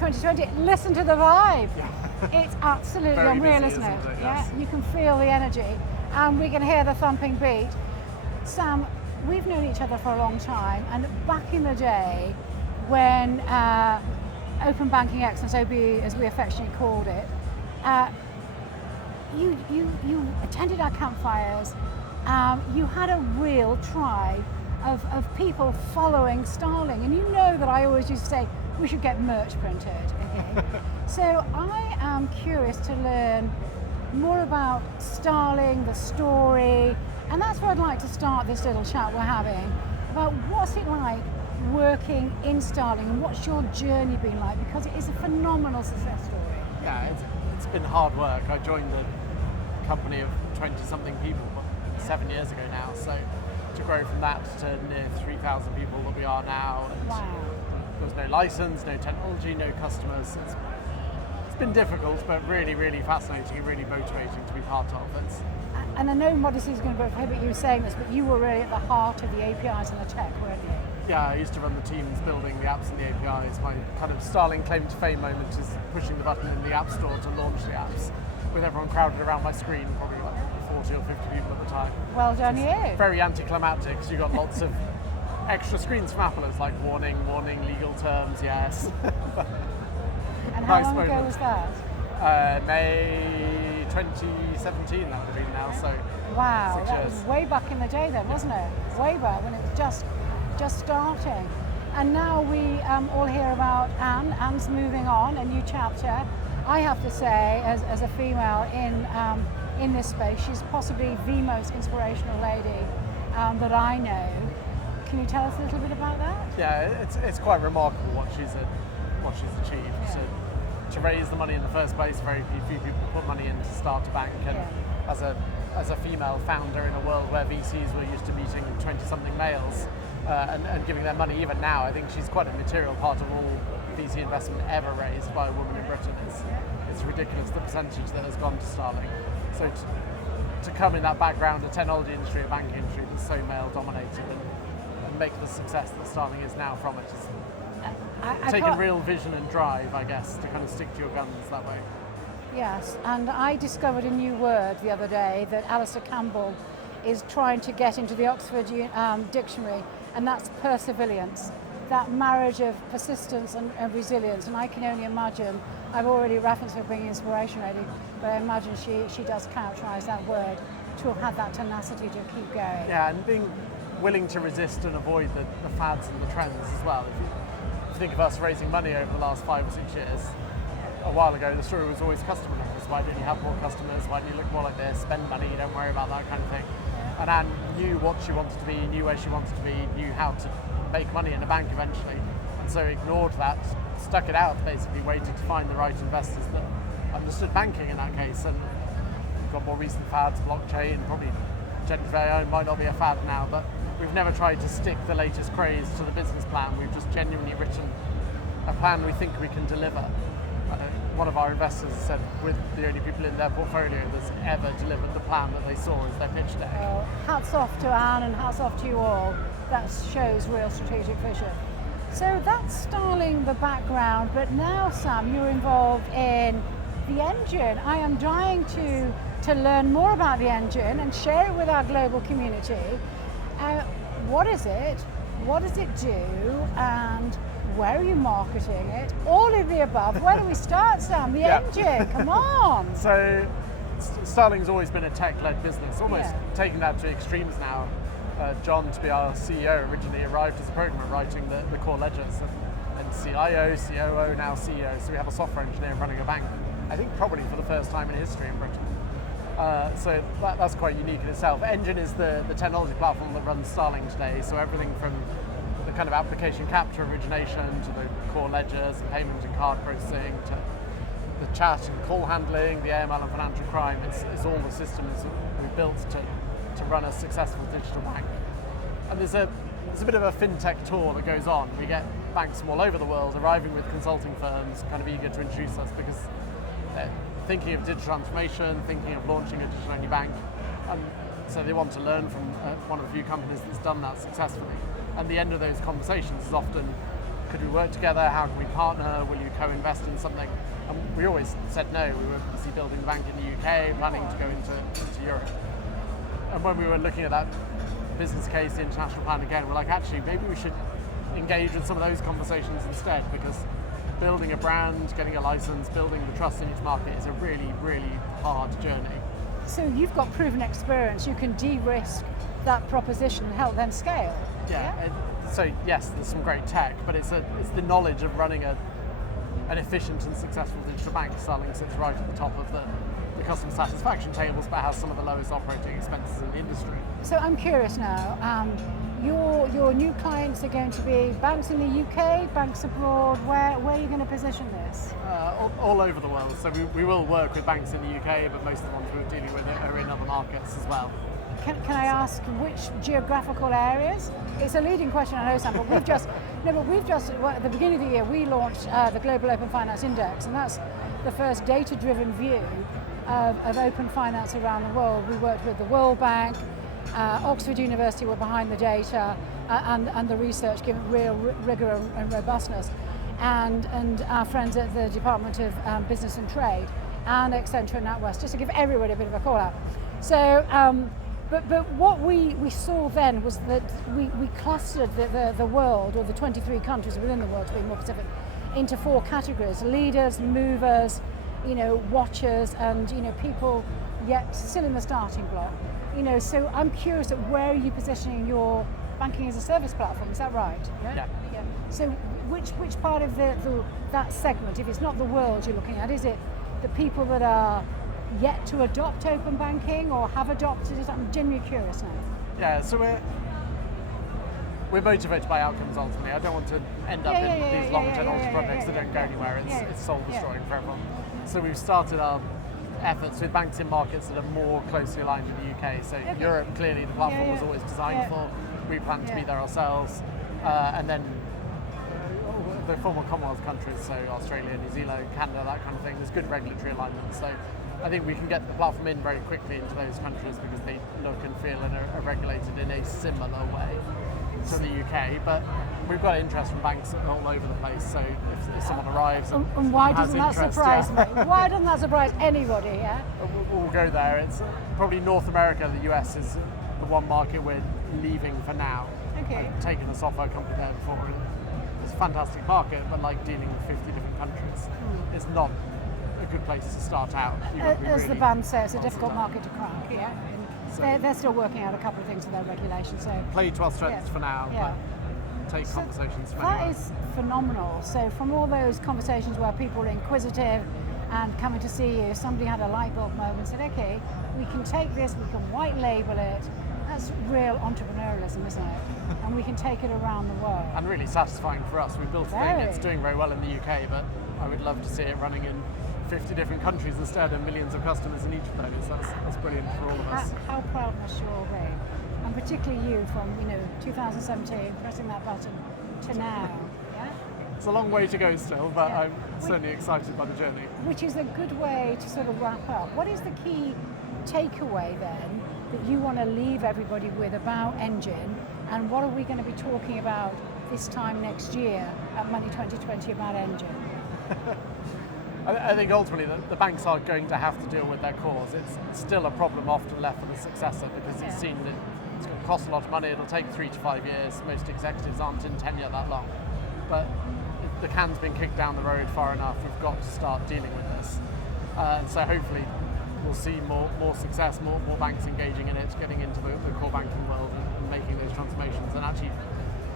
Money 2020, listen to the vibe. It's absolutely Very unreal, busy, isn't it? isn't it? Yeah, Yes. you can feel the energy, and we can hear the thumping beat. Sam, we've known each other for a long time, and back in the day when Open Banking Excellence, OBE as we affectionately called it, you attended our campfires. You had a real tribe of people following Starling, and you know that I always used to say we should get merch printed. Okay? So I am curious to learn more about Starling, the story, and that's where I'd like to start this little chat we're having about what's it like working in Starling and what's your journey been like, because it is a phenomenal success story. Yeah, it's been hard work. I joined a company of 20-something people 7 years ago now, so to grow from that to near 3,000 people that we are now, and Wow. there's no license, no technology, no customers. It's been difficult, but really, really fascinating and really motivating to be part of. And I know modesty is going to prohibit you saying this, but you were really at the heart of the APIs and the tech, weren't you? Yeah, I used to run the teams building the apps and the APIs. My kind of Starling claim to fame moment is pushing the button in the App Store to launch the apps, with everyone crowded around my screen, probably like 40 or 50 people at the time. Well done, you. Very anticlimactic, because you got lots of extra screens from Apple. It's like warning, legal terms, yes. And how Nice long ago moment. was that? May 2017 that would have been now, so Wow, 6 that years. was way back in the day then, wasn't it? Way back when it was just starting. And now we all hear about Anne. Anne's moving on, a new chapter. I have to say, as a female in this space, she's possibly the most inspirational lady that I know. Can you tell us a little bit about that? Yeah, it's quite remarkable what she's achieved. Yeah. To raise the money in the first place, very few people put money in to start a bank, and Yeah. as a female founder in a world where VCs were used to meeting 20-something males and giving their money, even now, I think she's quite a material part of all VC investment ever raised by a woman in Britain. It's ridiculous the percentage that has gone to Starling. So to come in that background, a technology industry, a banking industry that's so male dominated, and make the success that Starling is now from it is taking real vision and drive, I guess, to kind of stick to your guns that way. Yes, and I discovered a new word the other day that Alistair Campbell is trying to get into the Oxford Dictionary, and that's perseverance, that marriage of persistence and resilience. And I can only imagine, I've already referenced her being inspiration ready, but I imagine she does characterise that word to have had that tenacity to keep going. Yeah, and being willing to resist and avoid the fads and the trends as well. If you think of us raising money over the last 5 or 6 years, a while ago the story was always customer numbers. Why don't you have more customers? Why don't you look more like this? Spend money, don't worry about that kind of thing. And Anne knew what she wanted to be, knew where she wanted to be, knew how to make money in a bank eventually, and so ignored that, stuck it out, basically waited to find the right investors that understood banking in that case. And we've got more recent fads, blockchain, probably generative AI might not be a fad now, but we've never tried to stick the latest craze to the business plan. We've just genuinely written a plan we think we can deliver. One of our investors said we're the only people in their portfolio that's ever delivered the plan that they saw as their pitch deck. Well, hats off to Anne and hats off to you all. That shows real strategic vision. So that's Starling, the background, but now Sam, you're involved in the engine. I am dying to learn more about the engine and share it with our global community. What is it? What does it do? And where are you marketing it? All of the above. Where do we start, Sam? The engine, come on. So Starling's always been a tech-led business, almost taking that to extremes now. John, to be our CEO, originally arrived as a programmer writing the core ledgers, and CIO, COO, now CEO. So we have a software engineer running a bank, I think probably for the first time in history in Britain. So that's quite unique in itself. Engine is the technology platform that runs Starling today, so everything from the kind of application capture origination to the core ledgers and payment and card processing to the chat and call handling, the AML and financial crime, it's all the systems that we built to run a successful digital bank. And there's a bit of a FinTech tour that goes on. We get banks from all over the world arriving with consulting firms kind of eager to introduce us because they're thinking of digital transformation, thinking of launching a digital-only bank. And so they want to learn from one of the few companies that's done that successfully. And the end of those conversations is often could we work together? How can we partner? Will you co-invest in something? And we always said no. We were busy building the bank in the UK, planning to go into Europe. And when we were looking at that business case, the international plan again, we're like, actually, maybe we should engage with some of those conversations instead, because building a brand, getting a license, building the trust in each market is a really, really hard journey. So you've got proven experience. You can de-risk that proposition and help them scale. Yeah. So yes, there's some great tech, but it's the knowledge of running an efficient and successful digital bank. Starling sits right at the top of the customer satisfaction tables, but has some of the lowest operating expenses in the industry. So I'm curious now. Your new clients are going to be banks in the UK, banks abroad. Where are you going to position this? All over the world. So we will work with banks in the UK, but most of the ones we're dealing with are in other markets as well. Can I ask which geographical areas? It's a leading question, I know, Sam, but we've just at the beginning of the year, we launched the Global Open Finance Index, and that's the first data-driven view of open finance around the world. We worked with the World Bank, Oxford University were behind the data and the research, giving real rigor and robustness, and our friends at the Department of Business and Trade and Accenture and NatWest, just to give everybody a bit of a call out. So, but what we saw then was that we clustered the world, or the 23 countries within the world, to be more specific, into 4 categories: leaders, movers, watchers, and people yet still in the starting block. So I'm curious at where are you positioning your banking as a service platform? Is that right? Yeah. So which part of that segment, if it's not the world you're looking at, is it the people that are yet to adopt open banking or have adopted it? I'm genuinely curious now. Yeah. So we're motivated by outcomes ultimately. I don't want to end up in these long technology projects that don't go anywhere. It's soul destroying for everyone. So we've started our efforts with banks in markets that are more closely aligned with the UK. So Europe, clearly the platform was always designed for. We plan to be there ourselves. And then the former Commonwealth countries, so Australia, New Zealand, Canada, that kind of thing, there's good regulatory alignment. So I think we can get the platform in very quickly into those countries because they look and feel and are regulated in a similar way to the UK. But we've got interest from banks all over the place. So if someone arrives and why has doesn't that interest, surprise me? Why doesn't that surprise anybody? Yeah. We'll go there. It's probably North America. The US is the one market we're leaving for now. Okay. I've taken a software company there before. It's a fantastic market, but like dealing with 50 different countries, it's not a good place to start out. As the band says, it's a difficult market to crack. Yeah. So they're still working out a couple of things with their regulations. So play to our strengths for now. Yeah. But take conversations from That anywhere. is phenomenal. So from all those conversations where people are inquisitive and coming to see you, somebody had a light bulb moment and said, okay, we can take this, we can white label it. That's real entrepreneurialism, isn't it? And we can take it around the world. And really satisfying for us. We built a thing that's doing very well in the UK, but I would love to see it running in 50 different countries instead, and millions of customers in each of those. That's brilliant for all of us. How proud must you all be? And particularly you from 2017, pressing that button to now. Yeah? It's a long way to go still, but I'm certainly excited by the journey. Which is a good way to sort of wrap up. What is the key takeaway then that you want to leave everybody with about Engine, and what are we going to be talking about this time next year at Money 2020 about Engine? I think ultimately the banks are going to have to deal with their cores. It's still a problem often left for the successor because it's seen that it's going to cost a lot of money. It'll take 3 to 5 years. Most executives aren't in tenure that long. But the can's been kicked down the road far enough. We've got to start dealing with this. And so hopefully we'll see more success, more banks engaging in it, getting into the core banking world and making those transformations and actually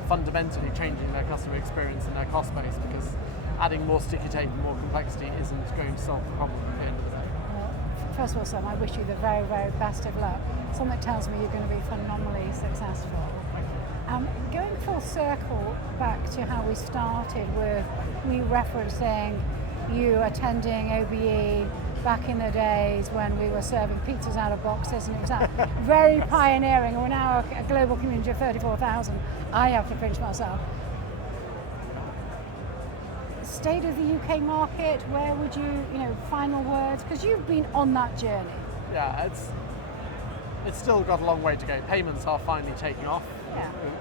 fundamentally changing their customer experience and their cost base, because adding more sticky tape and more complexity isn't going to solve the problem at the end of the day. Well, first of all, Sam, I wish you the very, very best of luck. Something tells me you're going to be phenomenally successful. Going full circle back to how we started with me referencing you attending OBE back in the days when we were serving pizzas out of boxes, and it was very pioneering. We're now a global community of 34,000. I have to pinch myself. State of the UK market, where would you, final words? Because you've been on that journey. Yeah, it's still got a long way to go. Payments are finally taking off.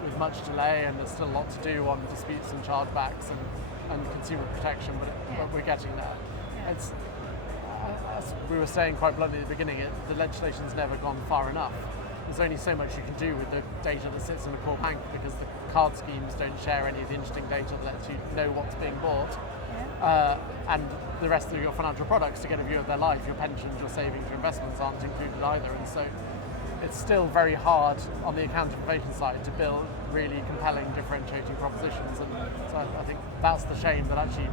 with much delay, and there's still a lot to do on disputes and chargebacks and consumer protection, but we're getting there. It's, as we were saying quite bluntly at the beginning, the legislation's never gone far enough. There's only so much you can do with the data that sits in the core bank, because the card schemes don't share any of the interesting data that lets you know what's being bought. And the rest of your financial products to get a view of their life, your pensions, your savings, your investments aren't included either. And so it's still very hard on the account innovation side to build really compelling differentiating propositions. And so I think that's the shame, that actually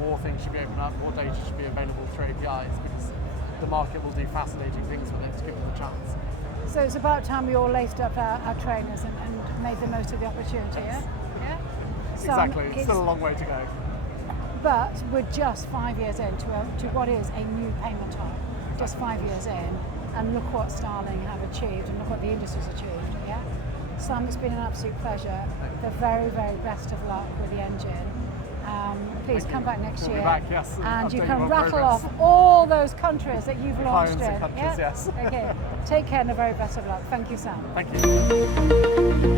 more things should be opened up, more data should be available through APIs, because the market will do fascinating things with it to give them a chance. So it's about time we all laced up our trainers and made the most of the opportunity, yeah? Exactly, it's still a long way to go. But we're just 5 years into what is a new payment type. Just 5 years in, and look what Starling have achieved, and look what the industry's achieved, yeah? Sam, it's been an absolute pleasure. The very, very best of luck with the engine. Please come back next year, back, yes, and you update can you on rattle progress. off all those countries that you've launched in. Clients and countries, yes. Okay. Take care and the very best of luck. Thank you, Sam. Thank you.